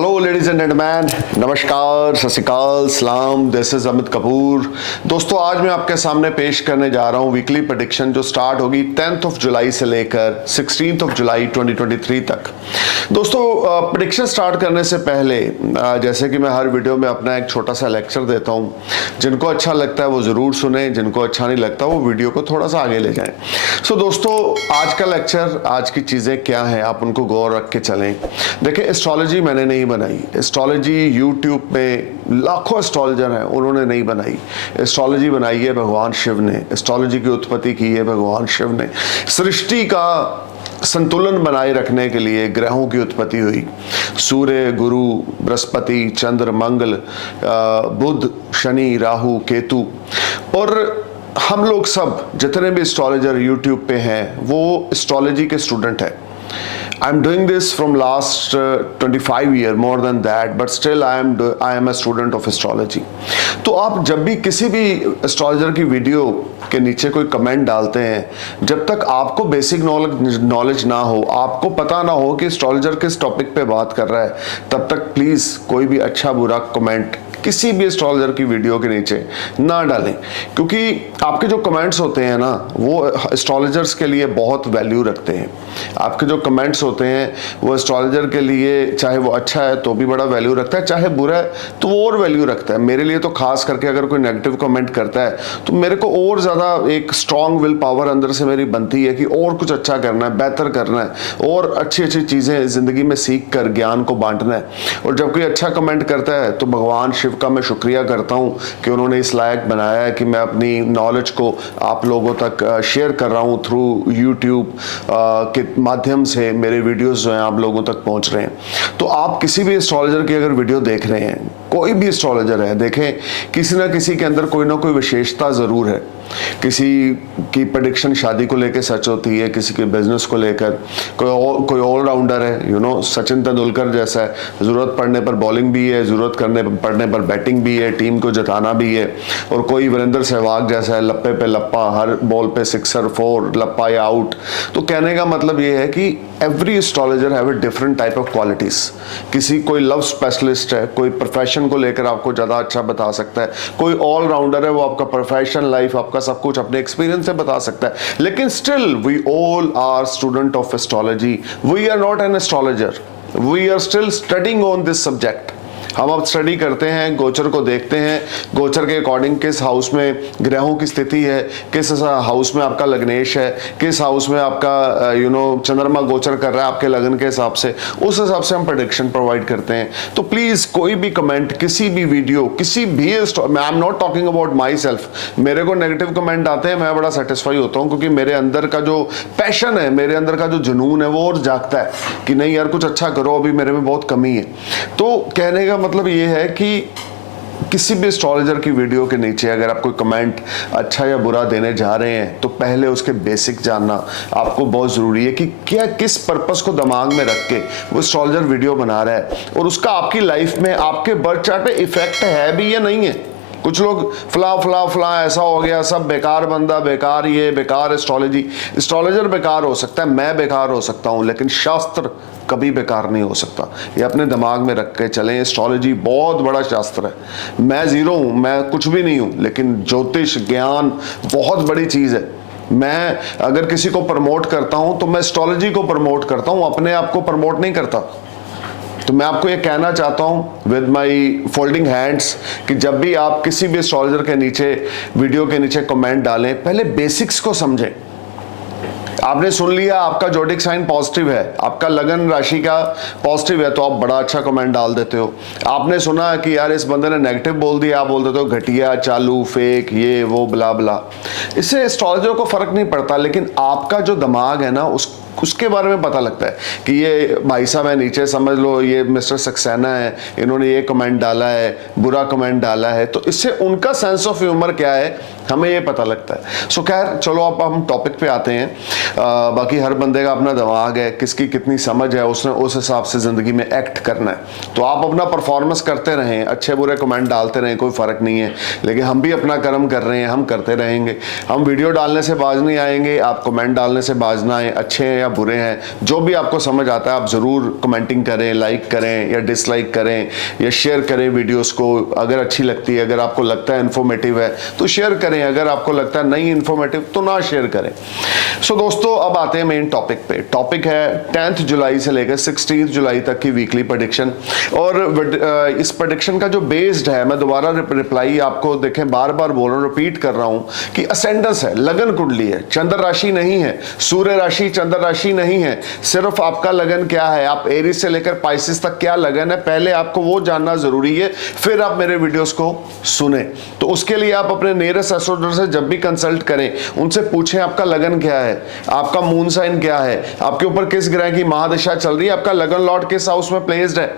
Hello ladies and gentleman, नमस्कार, सत श्री अकाल, सलाम। This is Amit Kapoor. दोस्तों, आज मैं आपके सामने पेश करने जा रहा हूं वीकली प्रेडिक्शन जो स्टार्ट होगी 10th ऑफ जुलाई से लेकर 16th ऑफ जुलाई 2023 तक। दोस्तों, प्रेडिक्शन स्टार्ट करने से पहले जैसे कि मैं हर वीडियो में अपना एक छोटा सा लेक्चर देता हूं। जिनको अच्छा लगता है वो ज़रूर सुने, जिनको अच्छा नहीं लगता वो वीडियो को थोड़ा सा आगे ले जाएं। सो दोस्तों, आज का लेक्चर, आज की चीज़ें क्या हैं, आप उनको गौर रख के चलें। देखिए, एस्ट्रोलॉजी मैंने नहीं बनाई। एस्ट्रोलॉजी यूट्यूब पे लाखों एस्ट्रोलॉजर हैं, उन्होंने नहीं बनाई। एस्ट्रोलॉजी बनाई है भगवान शिव ने। एस्ट्रोलॉजी की उत्पत्ति की है भगवान शिव ने। सृष्टि का संतुलन बनाए रखने के लिए ग्रहों की उत्पत्ति हुई। सूर्य, गुरु, बृहस्पति, चंद्र, मंगल, बुध, शनि, राहु, केतु। और हम लोग सब जितने भी एस्ट्रोलॉजर यूट्यूब पे हैं वो एस्ट्रोलॉजी के स्टूडेंट हैं। I'm doing this from last 25 year, more than that, but still I am a student of astrology. तो आप जब भी किसी भी एस्ट्रोलॉजर की वीडियो के नीचे कोई कमेंट डालते हैं, जब तक आपको बेसिक नॉलेज ना हो, आपको पता ना हो कि एस्ट्रोलॉजर किस टॉपिक पे बात कर रहा है, तब तक प्लीज कोई भी अच्छा बुरा कमेंट किसी भी एस्ट्रोलॉजर की वीडियो के नीचे ना डालें, क्योंकि आपके जो कमेंट्स होते हैं ना वो एस्ट्रोलॉजर्स के लिए बहुत वैल्यू रखते हैं। आपके जो कमेंट्स होते हैं वो एस्ट्रोलॉजर के लिए, चाहे वो अच्छा है तो भी बड़ा वैल्यू रखता है, चाहे बुरा है तो वो और वैल्यू रखता है। मेरे लिए तो खास करके अगर कोई नेगेटिव कमेंट करता है तो मेरे को और ज़्यादा एक स्ट्रॉन्ग विल पावर अंदर से मेरी बनती है कि और कुछ अच्छा करना है, बेहतर करना है और अच्छी अच्छी चीज़ें ज़िंदगी में सीख कर ज्ञान को बांटना है। और जब कोई अच्छा कमेंट करता है तो भगवान शिव का मैं शुक्रिया करता हूं कि उन्होंने इस लायक बनाया है कि मैं अपनी नॉलेज को आप लोगों तक शेयर कर रहा हूं थ्रू यूट्यूब के माध्यम से। मेरे वीडियोस जो हैं आप लोगों तक पहुंच रहे हैं। तो आप किसी भी एस्ट्रोलॉजर की अगर वीडियो देख रहे हैं, कोई भी एस्ट्रोलॉजर है, देखें किसी ना किसी के अंदर कोई ना कोई विशेषता ज़रूर है। किसी की प्रेडिक्शन शादी को लेकर सच होती है, किसी के बिजनेस को लेकर, कोई ऑलराउंडर है, सचिन तेंदुलकर जैसा है, ज़रूरत पड़ने पर बॉलिंग भी है, ज़रूरत पड़ने पर बैटिंग भी है, टीम को जिताना भी है। और कोई वीरेंद्र सहवाग जैसा है, लप्पे पे लप्पा, हर बॉल पे सिक्सर, फोर, लप्पा या आउट। तो कहने का मतलब ये है कि every astrologer have a different type of qualities. कोई लव स्पेशलिस्ट है, कोई प्रोफेशन को लेकर आपको ज़्यादा अच्छा बता सकता है, कोई ऑलराउंडर है, वो आपका प्रोफेशन, लाइफ, आपका सब कुछ अपने एक्सपीरियंस से बता सकता है। लेकिन still we all are student of astrology. We are not an astrologer, we are still studying on this subject. हम अब स्टडी करते हैं, गोचर को देखते हैं, गोचर के अकॉर्डिंग किस हाउस में ग्रहों की स्थिति है, किस हाउस में आपका लग्नेश है, किस हाउस में आपका चंद्रमा गोचर कर रहा है आपके लगन के हिसाब से, उस हिसाब से हम प्रेडिक्शन प्रोवाइड करते हैं। तो प्लीज़ कोई भी कमेंट, किसी भी वीडियो, किसी भी, I am not talking about my self, मेरे को नेगेटिव कमेंट आते हैं, मैं बड़ा सेटिस्फाई होता हूँ, क्योंकि मेरे अंदर का जो पैशन है, मेरे अंदर का जो जुनून है वो और जागता है कि नहीं यार कुछ अच्छा करो, अभी मेरे में बहुत कमी है। तो कहने का मतलब ये है कि किसी भी एस्ट्रोलॉजर की वीडियो के नीचे अगर आप कोई कमेंट अच्छा या बुरा देने जा रहे हैं तो पहले उसके बेसिक जानना आपको बहुत ज़रूरी है कि क्या, किस पर्पस को दिमाग में रख के वो एस्ट्रोलॉजर वीडियो बना रहा है और उसका आपकी लाइफ में, आपके बर्थ चार्ट पे इफेक्ट है भी या नहीं है। कुछ लोग फला ऐसा हो गया, सब बेकार बंदा, बेकार ये, बेकार एस्ट्रोलॉजी। एस्ट्रोलॉजर बेकार हो सकता है, मैं बेकार हो सकता हूँ, लेकिन शास्त्र कभी बेकार नहीं हो सकता। ये अपने दिमाग में रख के चलें। एस्ट्रोलॉजी बहुत बड़ा शास्त्र है। मैं ज़ीरो हूँ, मैं कुछ भी नहीं हूँ, लेकिन ज्योतिष ज्ञान बहुत बड़ी चीज़ है। मैं अगर किसी को प्रमोट करता हूँ तो मैं एस्ट्रोलॉजी को प्रमोट करता हूँ, अपने आप को प्रमोट नहीं करता। तो मैं आपको ये कहना चाहता हूँ विद माई फोल्डिंग हैंड्स कि जब भी आप किसी भी एस्ट्रोलॉजर के नीचे, वीडियो के नीचे कमेंट डालें, पहले बेसिक्स को समझें। आपने सुन लिया आपका जोडिक साइन पॉजिटिव है, आपका लगन राशि का पॉजिटिव है, तो आप बड़ा अच्छा कमेंट डाल देते हो। आपने सुना कि यार इस बंदे ने नेगेटिव बोल दिया, आप बोल देते हो घटिया, चालू, फेक, ये वो, ब्ला ब्ला। इससे एस्ट्रोलॉजर को फर्क नहीं पड़ता, लेकिन आपका जो दिमाग है ना उसके बारे में पता लगता है कि ये भाई साहब है नीचे, समझ लो ये मिस्टर सक्सेना है, इन्होंने ये कमेंट डाला है, बुरा कमेंट डाला है। तो इससे उनका सेंस ऑफ ह्यूमर क्या है हमें ये पता लगता है। सो खैर चलो अब हम टॉपिक पे आते हैं। बाकी हर बंदे का अपना दिमाग है, किसकी कितनी समझ है, उसने उस हिसाब से ज़िंदगी में एक्ट करना है। तो आप अपना परफॉर्मेंस करते रहें, अच्छे बुरे कमेंट डालते रहें, कोई फ़र्क नहीं है। लेकिन हम भी अपना कर्म कर रहे हैं, हम करते रहेंगे। हम वीडियो डालने से बाज नहीं आएंगे, आप कमेंट डालने से बाज ना आए। अच्छे या बुरे हैं, जो भी आपको समझ आता है आप ज़रूर कमेंटिंग करें, लाइक करें या डिसलाइक करें या शेयर करें वीडियोस को। अगर अच्छी लगती है, अगर आपको लगता है इन्फॉर्मेटिव है तो शेयर करें, अगर आपको लगता है नहीं इन्फॉर्मेटिव तो ना शेयर करें। सो दोस्तों अब आते हैं मेन टॉपिक पे। टॉपिक है 10th जुलाई से लेकर 16 जुलाई तक की वीकली प्रेडिक्शन। और इस प्रेडिक्शन का जो बेस्ड है, मैं दोबारा रिप्लाई आपको देखें बार बार बोल रहा हूँ, रिपीट कर रहा हूँ कि असेंडेंस है, लगन कुंडली है, चंद्र राशि नहीं है, सूर्य राशि चंद्र राशि नहीं है। सिर्फ आपका लगन क्या है, आप एरीज से लेकर पाइसिस तक क्या लगन है, पहले आपको वो जानना जरूरी है, फिर आप मेरे वीडियोस को सुने। तो उसके लिए आप अपने नियरेस्ट एस्ट्रोलॉजर से जब भी कंसल्ट करें, उनसे पूछें आपका लगन क्या है, आपका मून साइन क्या है, आपके ऊपर किस ग्रह की महादशा चल रही है, आपका लगन लॉर्ड किस हाउस में प्लेस्ड है।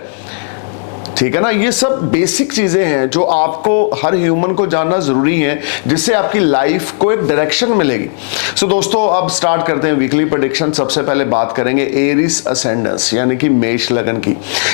ठीक है ना, ये सब बेसिक चीजें हैं जो आपको हर ह्यूमन को जानना जरूरी है, जिससे आपकी लाइफ को एक डायरेक्शन मिलेगी। सो दोस्तों अब स्टार्ट करते हैं वीकली प्रेडिक्शन। सबसे पहले बात करेंगे एरिस असेंडेंस यानी कि मेष लगन की।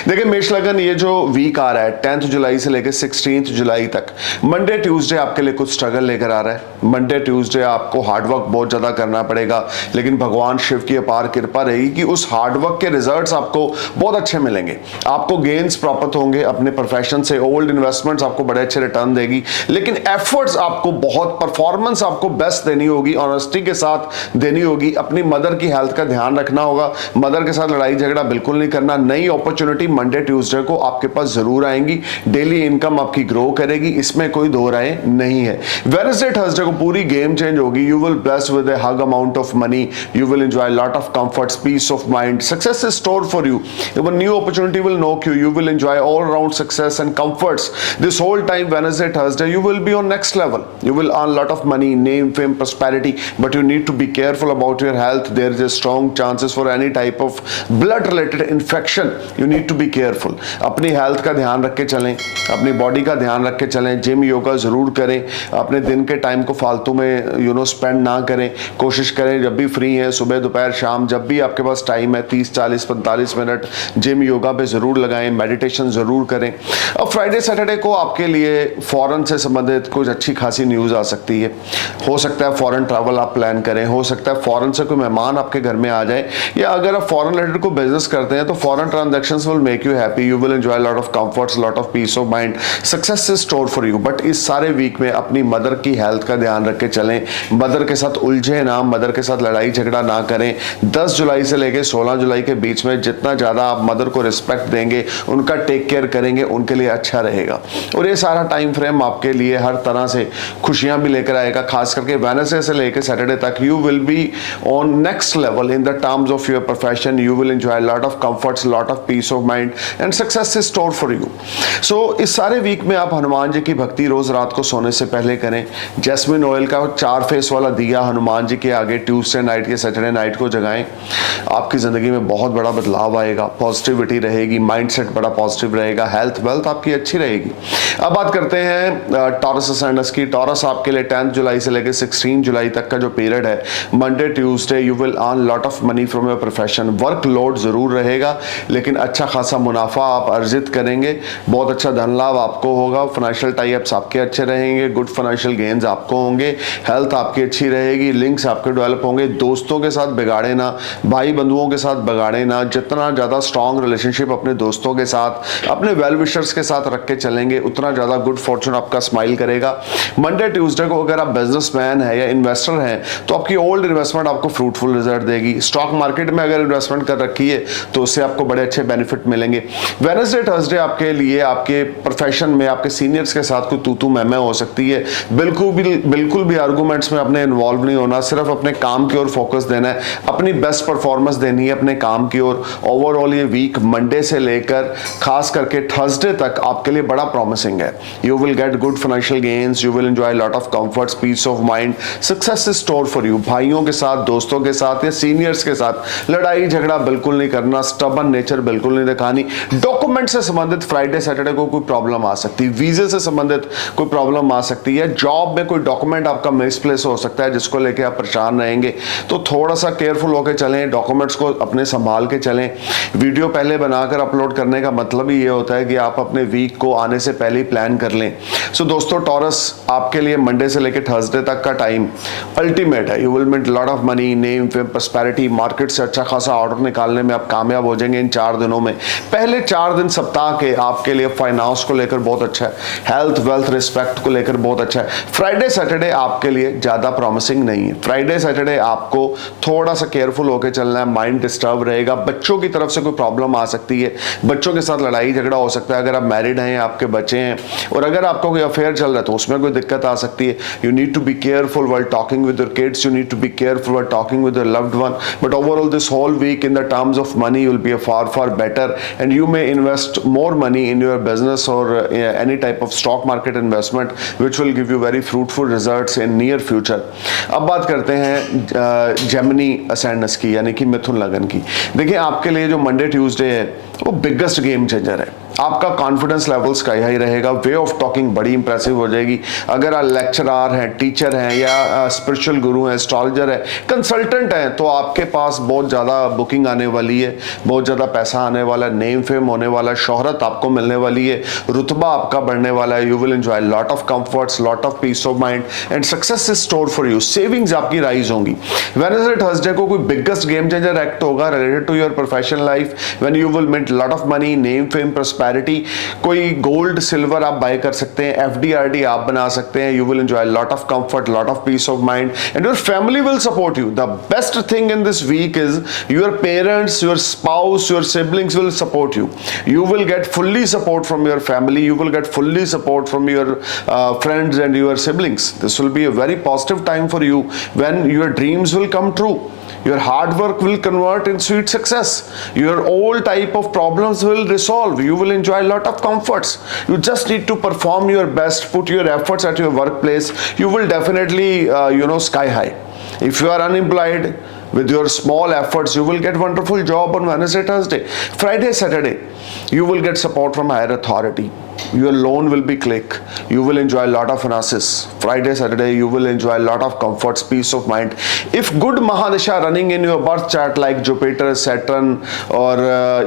देखिए मेष लगन, ये जो वीक आ रहा है 10th जुलाई से लेकर 16 जुलाई तक, मंडे ट्यूसडे आपके लिए कुछ स्ट्रगल लेकर आ रहा है। मंडे ट्यूसडे आपको हार्डवर्क बहुत ज्यादा करना पड़ेगा, लेकिन भगवान शिव की अपार कृपा रहेगी कि उस हार्डवर्क के रिजल्ट्स आपको बहुत अच्छे मिलेंगे। आपको गेन्स प्राप्त होंगे अपने प्रोफेशन से, ओल्ड इन्वेस्टमेंट्स आपको बड़े अच्छे रिटर्न देगी, लेकिन एफर्ट्स आपको बहुत, परफॉर्मेंस आपको बेस्ट देनी होगी, ऑनेस्टी के साथ देनी होगी। अपनी मदर की हेल्थ का ध्यान रखना होगा, मदर के साथ लड़ाई झगड़ा बिल्कुल नहीं करना। नई अपॉर्चुनिटी मंडे ट्यूसडे को आपके पास जरूर आएंगी, डेली इनकम आपकी ग्रो करेगी, इसमें कोई दो राय नहीं है। वेडनेसडे थर्सडे को पूरी गेम चेंज होगी। You will bless with a huge amount of money, you will enjoy lot of comforts, peace of mind, success is store for you, even new opportunity will knock you, you will enjoy all around success and comforts. This whole time Wednesday Thursday you will be on next level, you will earn lot of money, name, fame, prosperity, but you need to be careful about your health. There is a strong chances for any type of blood related infection, you need to be careful. अपनी health का ध्यान रख के चलें, अपनी body का ध्यान रख के चलें, जिम योगा जरूर करें, अपने दिन के टाइम को फालतू में स्पेंड ना करें। कोशिश करें जब भी फ्री हैं, सुबह दोपहर शाम, जब भी आपके पास टाइम है 30 40 45 मिनट जिम योगा पे जरूर लगाएं, मेडिटेशन जरूर करें। अब फ्राइडे सैटरडे को आपके लिए फॉरेन से संबंधित कुछ अच्छी खासी न्यूज आ सकती है। हो सकता है फॉरेन ट्रैवल आप प्लान करें, हो सकता है फॉरेन से कोई मेहमान आपके घर में आ जाए, या अगर आप फॉरेन रिलेटेड को बिजनेस करते हैं तो foreign transactions will make you happy, you will enjoy lot of comforts, lot of peace of mind, success is store for you. But इस सारे वीक में अपनी मदर की हेल्थ का ध्यान रख के चलें, मदर के साथ उलझे ना, मदर के साथ लड़ाई झगड़ा ना करें। 10 जुलाई से लेकर 16 जुलाई के बीच में जितना ज्यादा आप मदर को रिस्पेक्ट देंगे, उनका टेक केयर करेंगे, उनके लिए अच्छा रहेगा। और ये सारा टाइम फ्रेम आपके लिए हर तरह से खुशियां भी लेकर आएगा। खास करके वेडनेसडे से लेकर सैटरडे तक you will be on next level in the terms of your profession, you will enjoy lot of comforts, lot of peace of mind and success is store for you. So इस सारे week में आप हनुमान जी की भक्ति रोज रात को सोने से पहले करें। जैस्मिन ऑयल का 4 फेस वाला दिया हनुमान जी के आगे ट्यूसडे नाइट के सैटरडे नाइट को जगाएं। आपकी जिंदगी में बहुत बड़ा बदलाव आएगा, पॉजिटिविटी रहेगी, माइंडसेट बड़ा पॉजिटिव रहेगा, हेल्थ वेल्थ आपकी अच्छी रहेगी। अब बात करते हैं टॉरस असेंडेंस की। टॉरस आपके लिए 10th जुलाई से लेकर 16 जुलाई तक का जो पीरियड है, Monday Tuesday you will earn lot of money from your profession. Work load जरूर रहेगा, लेकिन अच्छा खासा मुनाफा आप अर्जित करेंगे, बहुत अच्छा धन लाभ आपको होगा, फाइनेंशियल टाई अप्स आपके अच्छे रहेंगे, गुड फाइनेंशियल गेन्स आपको होंगे, हेल्थ आपकी अच्छी रहेगी, लिंक्स आपके डेवलप होंगे। दोस्तों के साथ बिगाड़े ना, भाई बंधुओं के साथ बिगाड़े ना, जितना ज्यादा स्ट्रॉन्ग रिलेशनशिप अपने दोस्तों के साथ, अपने वेल विशर्स के साथ रख के चलेंगे, उतना ज्यादा गुड फॉर्चून आपका स्माइल करेगा। मंडे ट्यूसडे को अगर आप बिजनेसमैन है या इन्वेस्टर हैं तो आपकी ओल्ड इन्वेस्टमेंट आपको फ्रूटफुल रिजल्ट देगी। स्टॉक मार्केट में अगर इन्वेस्टमेंट कर रखी है तो उससे आपको बड़े अच्छे बेनिफिट मिलेंगे। वेडनेसडे थर्सडे आपके लिए आपके प्रोफेशन में आपके सीनियर्स के साथ कोई तू मैं हो सकती है। बिल्कुल भी आर्गूमेंट्स में अपने इन्वॉल्व नहीं होना, सिर्फ अपने काम की ओर फोकस देना है, अपनी बेस्ट परफॉर्मेंस देनी है अपने काम की ओर। ओवरऑल ये वीक मंडे से लेकर खास करके थर्सडे तक आपके लिए बड़ा प्रॉमिसिंग है। You will get good financial gains, you will enjoy lot of comforts, peace of mind, success is store for you. भाइयों के साथ, दोस्तों के साथ या सीनियर्स के साथ लड़ाई झगड़ा बिल्कुल नहीं करना, स्टबन नेचर बिल्कुल नहीं दिखानी। डॉक्यूमेंट से संबंधित फ्राइडे सैटरडे को कोई प्रॉब्लम आ सकती है, वीजे से संबंधित कोई प्रॉब्लम आ सकती है, जॉब में कोई डॉक्यूमेंट आपका मिसप्लेस हो सकता है जिसको लेके आप परेशान रहेंगे। तो थोड़ा सा केयरफुल होकर चलें, डॉक्यूमेंट्स को अपने संभाल के चलें। वीडियो पहले बनाकर अपलोड करने का मतलब ही ये होता है कि आप अपने वीक को आने से पहले ही प्लान कर लें। सो दोस्तों, टॉरस आपके लिए मंडे से लेकर थर्सडे तक का टाइम अल्टीमेट है। You will make lot of money, name, fame, prosperity, market से अच्छा खासा ऑर्डर निकालने में आप कामयाब हो जाएंगे इन 4 दिनों में। पहले 4 दिन सप्ताह के आपके लिए फाइनेंस को लेकर बहुत अच्छा है, हेल्थ, वेल्थ, रिस्पेक्ट को लेकर बहुत अच्छा है। फ्राइडे सैटरडे आपके लिए ज्यादा प्रॉमिसिंग नहीं है। फ्राइडे सैटरडे आपको थोड़ा सा केयरफुल होकर चलना है, माइंड डिस्टर्ब रहेगा, बच्चों की तरफ से कोई प्रॉब्लम आ सकती है, बच्चों के साथ लड़ाई झगड़ा हो सकता है। अगर आप मैरिड हैं, आपके बच्चे हैं और अगर आपका कोई अफेयर चल रहा है तो उसमें कोई दिक्कत आ सकती है। You need to be careful while talking with your kids, you need to be careful while talking with your loved one, but overall this whole week in the terms of money will be a far better, and you may invest more money in your business or any type of stock market investment which will give you very fruitful results in near future। अब बात करते हैं Gemini ascendants की, यानी कि मिथुन लगन की। देखिए, आपके लिए जो मंडे ट्यूसडे है वो बिगेस्ट गेम चेंजर है। आपका कॉन्फिडेंस लेवल स्काई हाई रहेगा, वे ऑफ टॉकिंग बड़ी इंप्रेसिव हो जाएगी। अगर आप लेक्चरर हैं, टीचर हैं या स्पिरिचुअल गुरु हैं, एस्ट्रोलॉजर है, कंसल्टेंट हैं, तो आपके पास बहुत ज़्यादा बुकिंग आने वाली है, बहुत ज़्यादा पैसा आने वाला है, नेम फेम होने वाला है, शोहरत आपको मिलने वाली है, रुतबा आपका बढ़ने वाला है। You will enjoy lot of comforts, lot of peace of mind and success is store for you. Savings आपकी राइज होंगी। वेडनेसडे थर्सडे को कोई बिगेस्ट गेम चेंजर एक्ट होगा related to your professional life, when you will make lot of money, name fame, prosperity. कोई gold silver आप buy कर सकते हैं, FD/RD आप बना सकते हैं। You will enjoy lot of comfort, lot of peace of mind and your family will support you. The best thing in this week is your parents, your spouse, your siblings will support you. You will get fully support from your family. You will get fully support from your friends and your siblings. This will be a very positive time for you when your dreams will come true. Your hard work will convert in sweet success. Your all type of problems will resolve. You will enjoy a lot of comforts. You just need to perform your best, put your efforts at your workplace. You will definitely sky high. If you are unemployed, with your small efforts you will get wonderful job on Wednesday, Thursday. Friday, Saturday you will get support from higher authority. Your loan will be click. You will enjoy a lot of finances. Friday, Saturday you will enjoy a lot of comforts, peace of mind. If good Mahadasha running in your birth chart like Jupiter, Saturn, or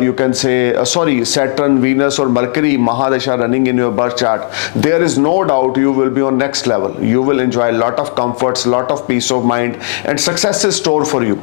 you can say Saturn, Venus or Mercury Mahadasha running in your birth chart, there is no doubt you will be on next level. You will enjoy a lot of comforts, lot of peace of mind and success is stored for you.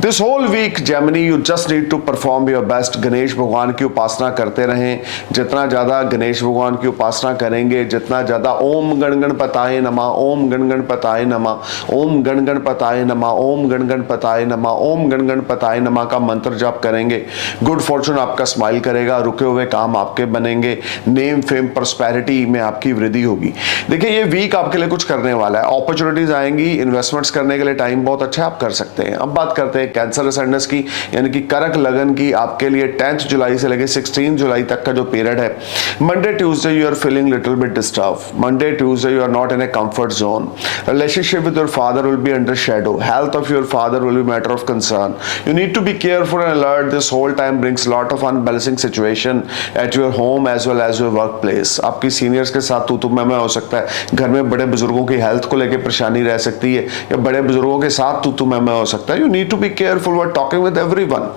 This whole week Gemini, you just need to perform your best. Ganesh भगवान की उपासना करते रहें। जितना ज़्यादा गणेश भगवान की उपासना करेंगे, जितना ज्यादा ओम गण गणपताय नमः, ओम गण गणपताय नमः, ओम गण गणपताय नमः, ओम गण गणपताय नमः, ओम गण गणपताय नमः का मंत्र जाप करेंगे, गुड फॉर्चून आपका स्माइल करेगा, रुके हुए काम आपके बनेंगे, नेम फेम प्रॉस्पेरिटी में आपकी वृद्धि होगी। देखिए, ये वीक आपके लिए कुछ करने वाला है, अपॉर्चुनिटीज आएंगी, इन्वेस्टमेंट्स करने के लिए टाइम बहुत अच्छा आप कर सकते हैं। अब बात करते हैं कैंसर असेंडेंस की, यानी कि कर्क लगन की। आपके लिए 10 जुलाई से लेकर 16 जुलाई तक का जो पीरियड है, Monday Tuesday you are feeling little bit disturbed. Monday, Tuesday you are not in a comfort zone. Relationship with your father will be under shadow. Health of your father will be matter of concern. You need to be careful and alert. This whole time brings lot of unbalancing situation at your home as well as your workplace. आपकी seniors के साथ तू मैं हो सकता है, घर में बड़े बुजुर्गों की हेल्थ को लेकर परेशानी रह सकती है, या बड़े बुजुर्गों के साथ तू मैं हो सकता है। You need to be careful while talking with everyone.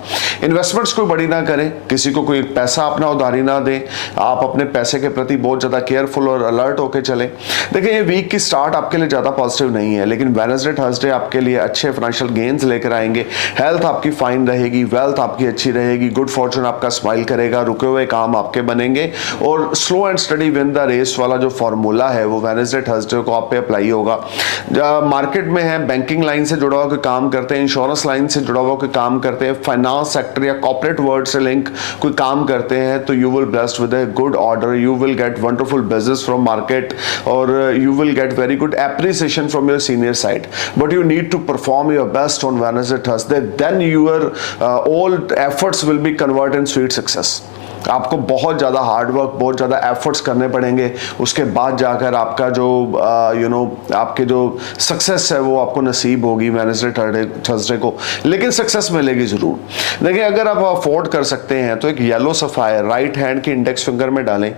Investments कोई बड़ी ना करें, किसी को कोई पैसा अपना उधारी ना दें, आप अपने पैसे के प्रति बहुत ज्यादा केयरफुल और अलर्ट होकर चलें। देखिए, ये वीक की स्टार्ट आपके लिए ज्यादा पॉजिटिव नहीं है, लेकिन वेडनेसडे थर्सडे आपके लिए अच्छे फाइनेंशियल गेन्स लेकर आएंगे। हेल्थ आपकी फाइन रहेगी, वेल्थ आपकी अच्छी रहेगी, गुड फॉर्चून आपका स्माइल करेगा, रुके हुए काम आपके बनेंगे और slow and steady win the race वाला जो फॉर्मूला है वो वेडनेसडे थर्सडे को आप पे अप्लाई होगा। मार्केट में है, बैंकिंग लाइन से जुड़ा हुआ कोई काम करते हैं, इंश्योरेंस लाइन से जुड़ा हुआ कोई काम करते हैं, फाइनेंस सेक्टर या कॉर्पोरेट वर्ल्ड से लिंक कोई काम करते हैं, तो you will blessed with a good order, you will get wonderful business from market, or you will get very good appreciation from your senior side, but you need to perform your best on Wednesday, Thursday, then your all efforts will be converted in sweet success. आपको बहुत ज़्यादा hard work, बहुत ज़्यादा efforts करने पड़ेंगे, उसके बाद जाकर आपका जो आपके जो सक्सेस है वो आपको नसीब होगी वेडनेसडे थर्सडे को, लेकिन सक्सेस मिलेगी ज़रूर। देखिए, अगर आप अफोर्ड कर सकते हैं तो एक येलो सफ़ायर राइट हैंड के इंडेक्स फिंगर में डालें।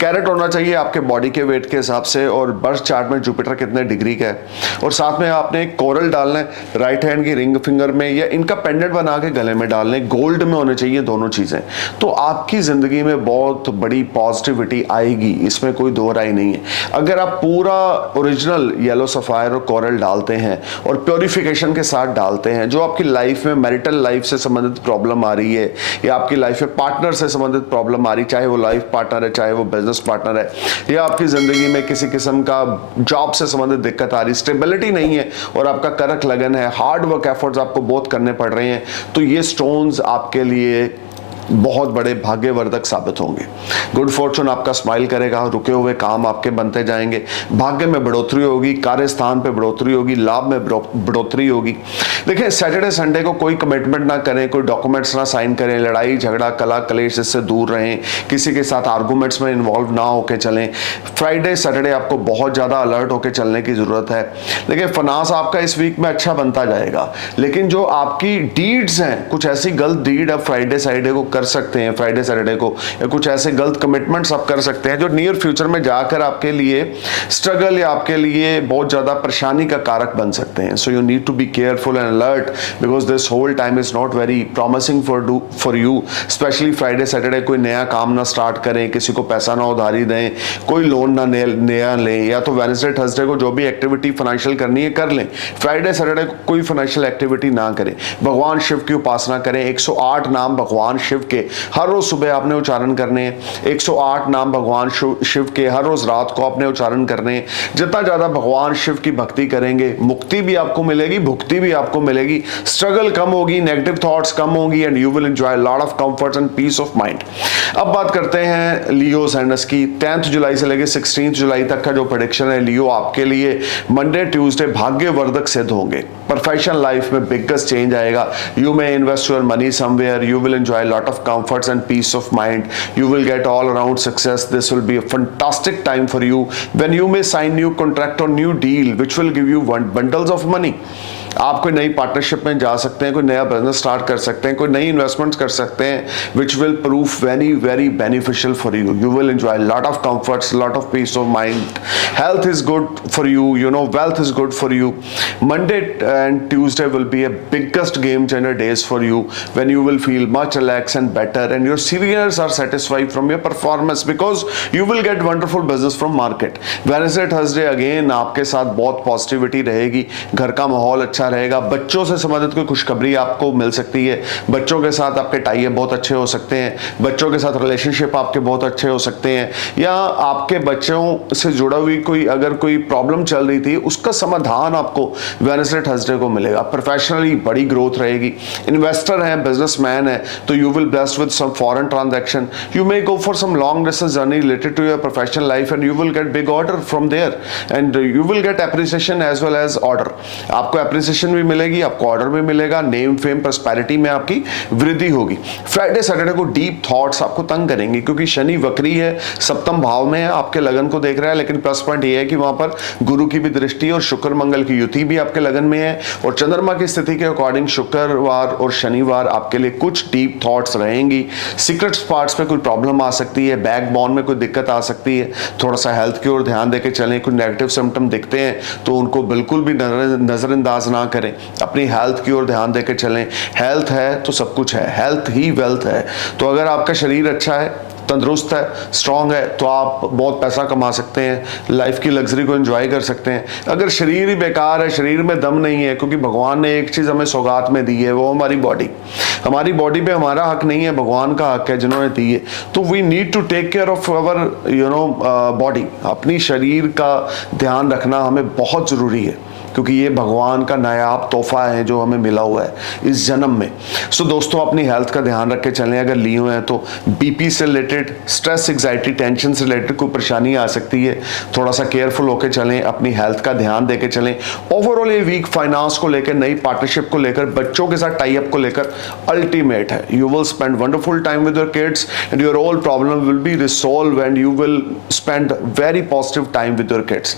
कैरेट होना चाहिए आपके बॉडी के वेट के हिसाब से, और बर्थ चार्ट में जुपिटर कितने डिग्री का है, और साथ में आपने एक कोरल डालना है राइट हैंड की रिंग फिंगर में, या इनका पेंडेंट बना के गले में डालने, गोल्ड में होने चाहिए दोनों चीज़ें। तो आप आपकी ज़िंदगी में बहुत बड़ी पॉजिटिविटी आएगी, इसमें कोई दो राय नहीं है। अगर आप पूरा ओरिजिनल येलो सफ़ायर और कोरल डालते हैं और प्योरिफिकेशन के साथ डालते हैं, जो आपकी लाइफ में मैरिटल लाइफ से संबंधित प्रॉब्लम आ रही है या आपकी लाइफ में पार्टनर से संबंधित प्रॉब्लम आ रही, चाहे वो लाइफ पार्टनर है, चाहे वो बिजनेस पार्टनर है, या आपकी ज़िंदगी में किसी किस्म का जॉब से संबंधित दिक्कत आ रही, स्टेबिलिटी नहीं है और आपका करक लगन है, हार्ड वर्क एफर्ट्स आपको बहुत करने पड़ रहे हैं, तो ये स्टोन्स आपके लिए बहुत बड़े भाग्यवर्धक साबित होंगे। गुड फॉर्चून आपका स्माइल करेगा, रुके हुए काम आपके बनते जाएंगे, भाग्य में बढ़ोतरी होगी, कार्यस्थान पे बढ़ोतरी होगी, लाभ में बढ़ोतरी होगी। देखिए, सैटरडे संडे को कोई कमिटमेंट ना करें, कोई डॉक्यूमेंट्स ना साइन करें, लड़ाई झगड़ा कला कलेश इससे दूर रहें, किसी के साथ आर्गूमेंट्स में इन्वॉल्व ना होकर चलें। फ्राइडे सैटरडे आपको बहुत ज़्यादा अलर्ट होकर चलने की ज़रूरत है। देखिए, फाइनेंस आपका इस वीक में अच्छा बनता जाएगा, लेकिन जो आपकी डीड्स हैं, कुछ ऐसी गलत डीड आप फ्राइडे सैटरडे को कर सकते हैं, फ्राइडे सैटरडे को, या कुछ ऐसे गलत कमिटमेंट्स आप कर सकते हैं जो नियर फ्यूचर में जाकर आपके लिए स्ट्रगल या आपके लिए बहुत ज्यादा परेशानी का कारक बन सकते हैं। So you need to be careful and alert because this whole time is not very promising for you. Specially Friday Saturday कोई नया काम ना स्टार्ट करें, किसी को पैसा ना उधारी दें, कोई लोन ना नया लें, या तो वेडनेसडे थर्सडे को जो भी एक्टिविटी फाइनेंशियल करनी है कर लें, फ्राइडे सैटरडे को कोई फाइनेंशियल एक्टिविटी ना करें। भगवान शिव की उपासना करें, 108 नाम भगवान शिव के हर रोज सुबह आपने उच्चारण करने हैं, 108 नाम भगवान शिव के हर रोज रात को आपने उच्चारण करने हैं। जितना ज्यादा भगवान शिव की भक्ति करेंगे, मुक्ति भी आपको मिलेगी, भुक्ति भी आपको मिलेगी, स्ट्रगल कम होगी, नेगेटिव थॉट्स कम होगी, and you will enjoy lot of comforts and peace of mind. अब बात करते हैं लियो साइनस की। 10 जुलाई से लेकर 16 जुलाई तक का जो प्रेडिक्शन है लियो आपके लिए मंडे ट्यूसडे भाग्यवर्धक सिद्ध होंगे। प्रोफेशनल लाइफ में बिगेस्ट चेंज आएगा। You may invest your money somewhere, you will enjoy lot of comforts and peace of mind, you will get all around success. This will be a fantastic time for you when you may sign new contract or new deal which will give you bundles of money. आप कोई नई partnership में जा सकते हैं, कोई नया business start कर सकते हैं, कोई नई इन्वेस्टमेंट्स कर सकते हैं which will prove very very beneficial for you. You will enjoy lot of comforts, lot of peace of mind, health is good for you, you know, wealth is good for you. Monday and Tuesday will be a biggest game changer days for you when you will feel much relaxed and better and your seniors are satisfied from your performance because you will get wonderful business from market. Wednesday Thursday again आपके साथ बहुत positivity रहेगी, घर का माहौल अच्छा रहेगा, बच्चों से संबंधित कोई खुशखबरी आपको मिल सकती है, बच्चों के साथ आपके टाई बहुत अच्छे हो सकते हैं, बच्चों के साथ रिलेशनशिप आपके बहुत अच्छे हो सकते हैं, या आपके बच्चों से जुड़ा हुई कोई अगर कोई प्रॉब्लम चल रही थी उसका समाधान आपको वेडनेसडे थर्सडे को मिलेगा। प्रोफेशनली बड़ी ग्रोथ रहेगी। इन्वेस्टर हैं, बिजनेसमैन है, तो you will blessed with some foreign transaction, you may go for some long distance journey related to your professional life and you will get big order from there and you will get appreciation as well as order. आपको appreciation भी मिलेगी, आपको order भी मिलेगा, name fame prosperity में आपकी वृद्धि होगी। फ्राइडे सैटरडे को डीप थॉट्स आपको तंग करेंगे क्योंकि शनि वक्री है, सप्तम भाव में है, आपके लगन को देख रहा है, लेकिन प्लस पॉइंट ये है कि वहां पर गुरु की भी दृष्टि और शुक्र मंगल की युति भी आपके लगन में है, और चंद्रमा की स्थिति के अकॉर्डिंग शुक्रवार और शनिवार आपके लिए कुछ डीप थॉट्स रहेंगी। सीक्रेट पार्ट्स में कोई प्रॉब्लम आ सकती है, बैकबोन में कोई दिक्कत आ सकती है, थोड़ा सा हेल्थ की ओर ध्यान देके चलें। कोई नेगेटिव सिम्टम दिखते हैं तो उनको बिल्कुल भी नजरअंदाज ना करें, अपनी हेल्थ की ओर ध्यान देके चलें। हेल्थ है तो सब कुछ है, हेल्थ ही वेल्थ है। तो अगर आपका शरीर अच्छा है, तंदुरुस्त है, स्ट्रांग है, तो आप बहुत पैसा कमा सकते हैं, लाइफ की लग्जरी को एंजॉय कर सकते हैं। अगर शरीर ही बेकार है, शरीर में दम नहीं है, क्योंकि भगवान ने एक चीज़ हमें सौगात में दी है, वो हमारी बॉडी पे हमारा हक नहीं है, भगवान का हक है जिन्होंने दी है। तो we need to take care of our body. अपनी शरीर का ध्यान रखना हमें बहुत ज़रूरी है, क्योंकि ये भगवान का नायाब तोहफा है जो हमें मिला हुआ है इस जन्म में। सो दोस्तों, अपनी हेल्थ का ध्यान रख के चलें। अगर लियो हैं तो बीपी से रिलेटेड, स्ट्रेस, एग्जाइटी, टेंशन से रिलेटेड कोई परेशानी आ सकती है, थोड़ा सा केयरफुल होकर चलें, अपनी हेल्थ का ध्यान देके चलें। ओवरऑल ये वीक फाइनेंस को लेकर, नई पार्टनरशिप को लेकर, बच्चों के साथ टाई अप को लेकर अल्टीमेट है। You will spend wonderful time with your kids and your all problem will be resolve and you will spend very positive time with your kids.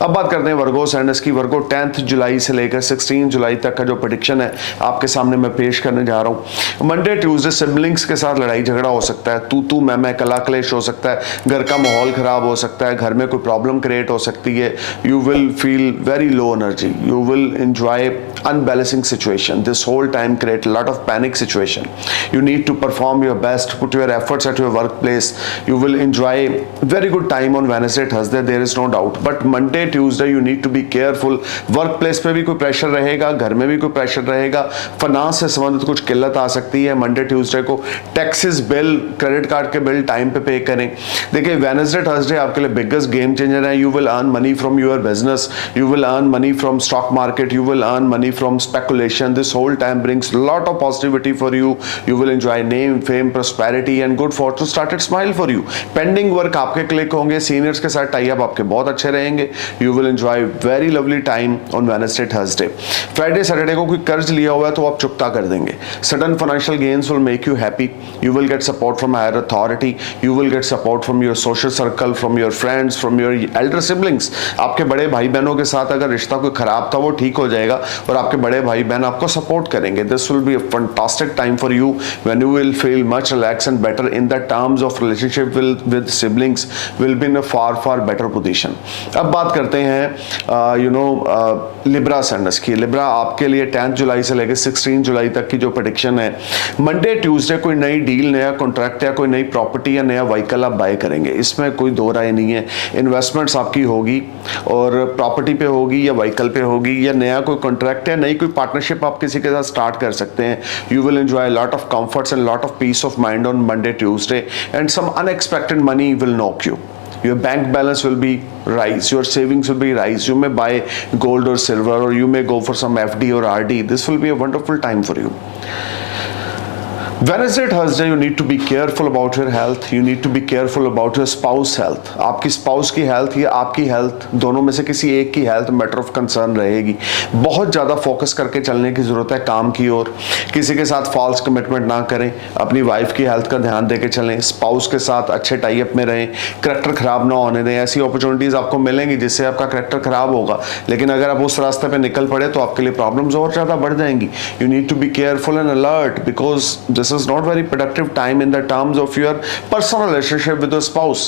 अब बात करते हैं वर्गो साइनस की। वर्गो 10th जुलाई से लेकर 16 जुलाई तक का जो प्रेडिक्शन है आपके सामने मैं पेश करने जा रहा हूँ। मंडे ट्यूसडे सिबलिंग्स के साथ लड़ाई झगड़ा हो सकता है, तू मैं कला क्लेश हो सकता है, घर का माहौल खराब हो सकता है, घर में कोई प्रॉब्लम क्रिएट हो सकती है। You will feel very low energy, you will enjoy unbalancing situation. This whole time create a lot of panic situation. You need to perform your best, put your efforts at your workplace. You will enjoy very good time on Wednesday, Thursday, there is no doubt. But Monday, Tuesday you need to be careful. Workplace पे भी कोई pressure रहेगा, घर में भी कोई pressure रहेगा, finance से संबंधित कुछ किल्लत आ सकती है। मंडे ट्यूसडे को टैक्सेस बिल, क्रेडिट कार्ड के बिल टाइम पे करें। देखिए वेडनेसडे थर्सडे आपके लिए बिगेस्ट गेम चेंजर है। You will earn money from your business, you will earn money from stock market, you will earn money from speculation. This whole time brings lot of positivity for you. You will enjoy name, fame, prosperity and good fortune started smile for you. Pending work आपके click होंगे, seniors के साथ tie up आपके बहुत अच्छे रहेंगे। You will enjoy very lovely time on Wednesday, Thursday. Friday, Saturday को कोई कर्ज लिया हुआ है तो आप चुकता कर देंगे। Sudden financial gains will make you happy. You will get support from higher authority. You will get support from your social circle, from your friends, from your elder siblings. आपके बड़े भाई बहनों के साथ अगर रिश्ता कोई खराब था वो ठीक हो जाएगा और आपके बड़े भाई बहन आपको सपोर्ट करेंगे। This will be a fantastic time for you when you will feel much relax and better in the terms of relationship with siblings will be in a far better position. अब बात करते हैं Libra Sandes की। Libra आपके लिए 10 जुलाई से लेकर 16 जुलाई तक की जो प्रेडिक्शन है, मंडे ट्यूसडे कोई नई डील, नया कॉन्ट्रैक्ट या कोई नई प्रॉपर्टी या नया व्हीकल आप बाय करेंगे, इसमें कोई दो राय नहीं है। इन्वेस्टमेंट्स आपकी होगी और प्रॉपर्टी पे होगी या व्हीकल पे होगी या नया कोई कॉन्ट्रैक्ट है, नई कोई पार्टनरशिप आप किसी के साथ स्टार्ट कर सकते हैं। You will enjoy lot of comforts and lot of peace of mind on Monday Tuesday and some unexpected money will knock you. Your bank balance will be rise, your savings will be rise. You may buy gold or silver, or you may go for some FD or RD. This will be a wonderful time for you. Wednesday, Thursday, you need to be careful about your health. You need to be careful about your spouse health. आपकी spouse की health या आपकी health, दोनों में से किसी एक की health matter of concern रहेगी। बहुत ज़्यादा focus करके चलने की ज़रूरत है काम की ओर। किसी के साथ false commitment ना करें, अपनी wife की health का ध्यान देके चलें, spouse के साथ अच्छे tie up में रहें, character खराब ना होने दें। ऐसी opportunities आपको मिलेंगी जिससे आपका character खराब होगा, लेकिन अगर आप उस रास्ते पे निकल पड़े तो आपके लिए problems और ज़्यादा बढ़ जाएंगी। You need to be careful and alert because this is not very productive time in the terms of your personal relationship with your spouse.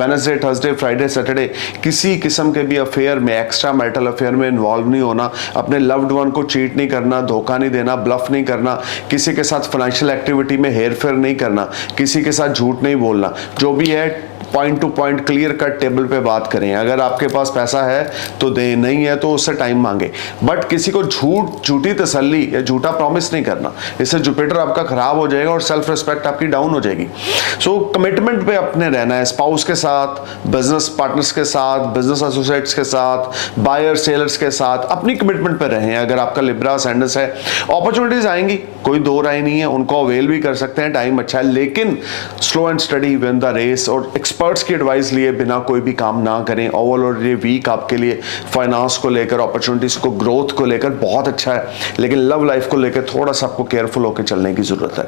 Wednesday, Thursday, Friday, Saturday किसी किस्म के भी अफेयर में, एक्स्ट्रा मैरिटल अफेयर में involve नहीं होना, अपने loved one को चीट नहीं करना, धोखा नहीं देना, ब्लफ नहीं करना, किसी के साथ फाइनेंशियल एक्टिविटी में हेर फेर नहीं करना, किसी के साथ झूठ नहीं बोलना। जो भी है point two point clear cut table पे बात करें। अगर आपके पास पैसा है तो दे, नहीं है तो उससे टाइम मांगे, बट किसी को झूठी तसल्ली या झूठा प्रॉमिस नहीं करना। इससे जुपिटर आपका खराब हो जाएगा और सेल्फ रिस्पेक्ट आपकी डाउन हो जाएगी। सो कमिटमेंट पे अपने रहना है, स्पाउस के साथ, बिजनेस पार्टनर्स के साथ, बिजनेस एसोसिएट्स के साथ, बायर सेलर्स के साथ अपनी कमिटमेंट पे रहें। अगर आपका लिब्रा सैंडस है, अपॉर्चुनिटीज आएंगी, कोई दो राय नहीं है, उनको अवेल भी कर सकते हैं, टाइम अच्छा है, लेकिन slow and steady win the race और एक्सपर्ट्स की एडवाइस लिए बिना कोई भी काम ना करें। ओवरऑल ये वीक आपके लिए फाइनेंस को लेकर, अपॉर्चुनिटीज को, ग्रोथ को लेकर बहुत अच्छा है, लेकिन लव लाइफ को लेकर थोड़ा सा आपको केयरफुल होकर चलने की जरूरत है।